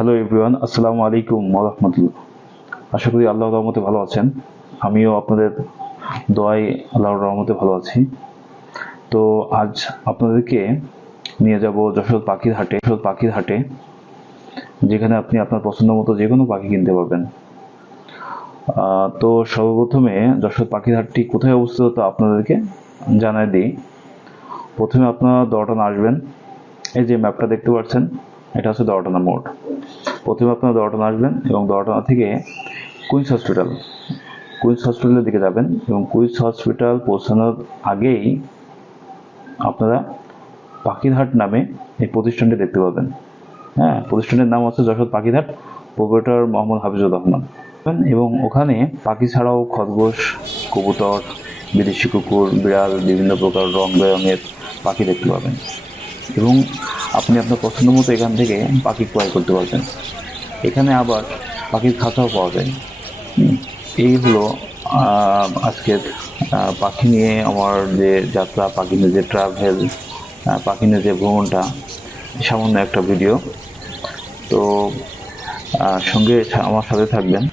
Hello everyone, আসসালামু আলাইকুম ওয়া রাহমাতুল্লাহ। আশা করি আল্লাহর রহমতে ভালো আছেন। আমিও আপনাদের দোয়ায় আল্লাহর রহমতে ভালো আছি। তো আজ আপনাদেরকে নিয়ে যাব যশোর পাখির হাটে, যেখানে আপনি আপনার পছন্দ মতো যে কোনো পাখি কিনতে পারবেন। তো সর্বপ্রথমে যশোর পাখির হাটটি কোথায় অবস্থিত তা আপনাদেরকে জানাই দিই। প্রথমে আপনারা দরটানা আসবেন। এই যে ম্যাপটা দেখতে পাচ্ছেন, এটা হচ্ছে দরটানা মোড়। প্রথমে আপনারা দরটানা আসবেন এবং দরটানা থেকে কুইন্স হসপিটালের দিকে যাবেন এবং কুইন্স হসপিটাল পৌঁছানোর আগেই আপনারা পাখির হাট নামে এই প্রতিষ্ঠানটি দেখতে পাবেন। হ্যাঁ, প্রতিষ্ঠানের নাম হচ্ছে যশোর পাখির হাট, প্রোপাইটার মোহাম্মদ হাফিজুর রহমান। এবং ওখানে পাখি ছাড়াও খরগোশ, কবুতর, বিদেশি কুকুর, বিড়াল, বিভিন্ন প্রকার রং বেরঙের পাখি দেখতে পাবেন এবং আপনি আপনার পছন্দ মতো এখান থেকে পাখি ক্রয় করতে পারবেন। এখানে আবার পাখির খাঁচাও পাওয়া যায়। এই হলো আজকের পাখি নিয়ে আমার যে যাত্রা, পাখি নিয়ে যে ট্রাভেল, পাখি নিয়ে যে ভ্রমণটা, সামান্য একটা ভিডিও। তো সঙ্গে আমার সাথে থাকবেন।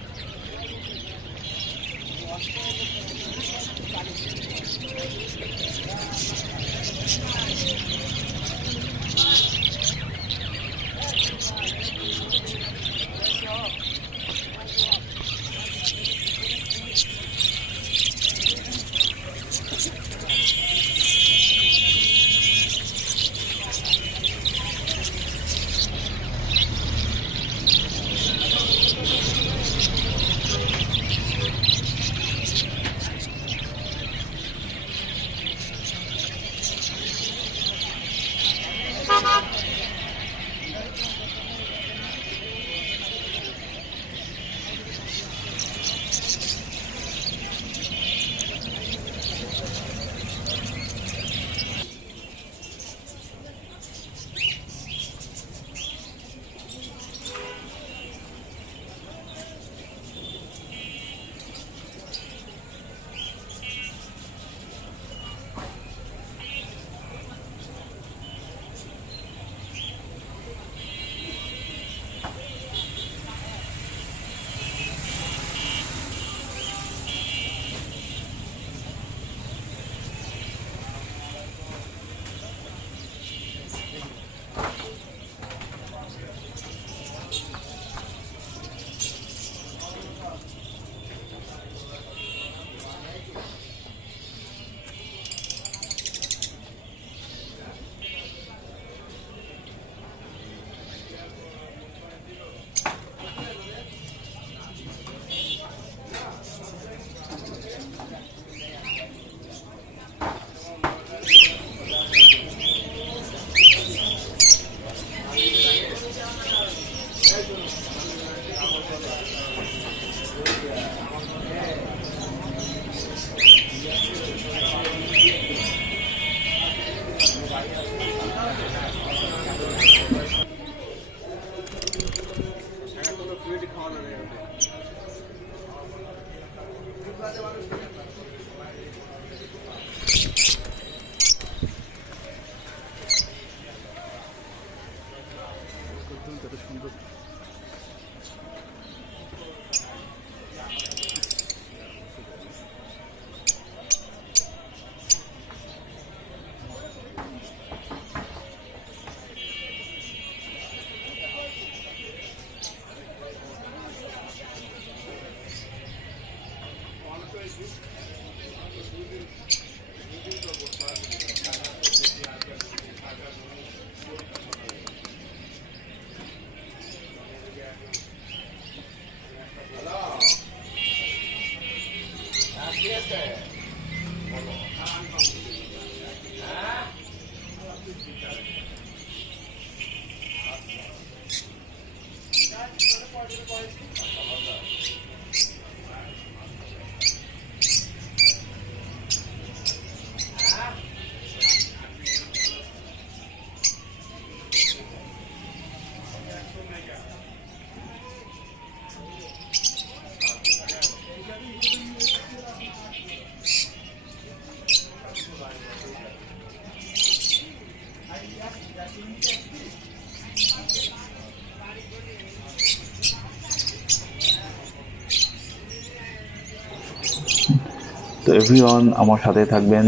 তো এভরিওয়ান, আমার সাথে থাকবেন।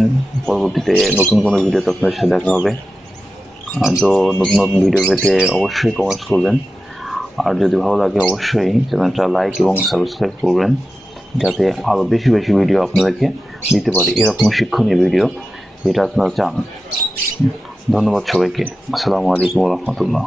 পরবর্তীতে নতুন কোনো ভিডিওতে আপনাদের সাথে দেখা হবে। তো নতুন নতুন ভিডিও পেতে অবশ্যই কমেন্টস করবেন, আর যদি ভালো লাগে অবশ্যই চ্যানেলটা লাইক এবং সাবস্ক্রাইব করবেন, যাতে আরও বেশি বেশি ভিডিও আপনাদেরকে দিতে পারি, এরকম শিক্ষণীয় ভিডিও যেটা আপনারা চান। ধন্যবাদ সবাইকে। আসসালামু আলাইকুম রহমতুল্লাহ।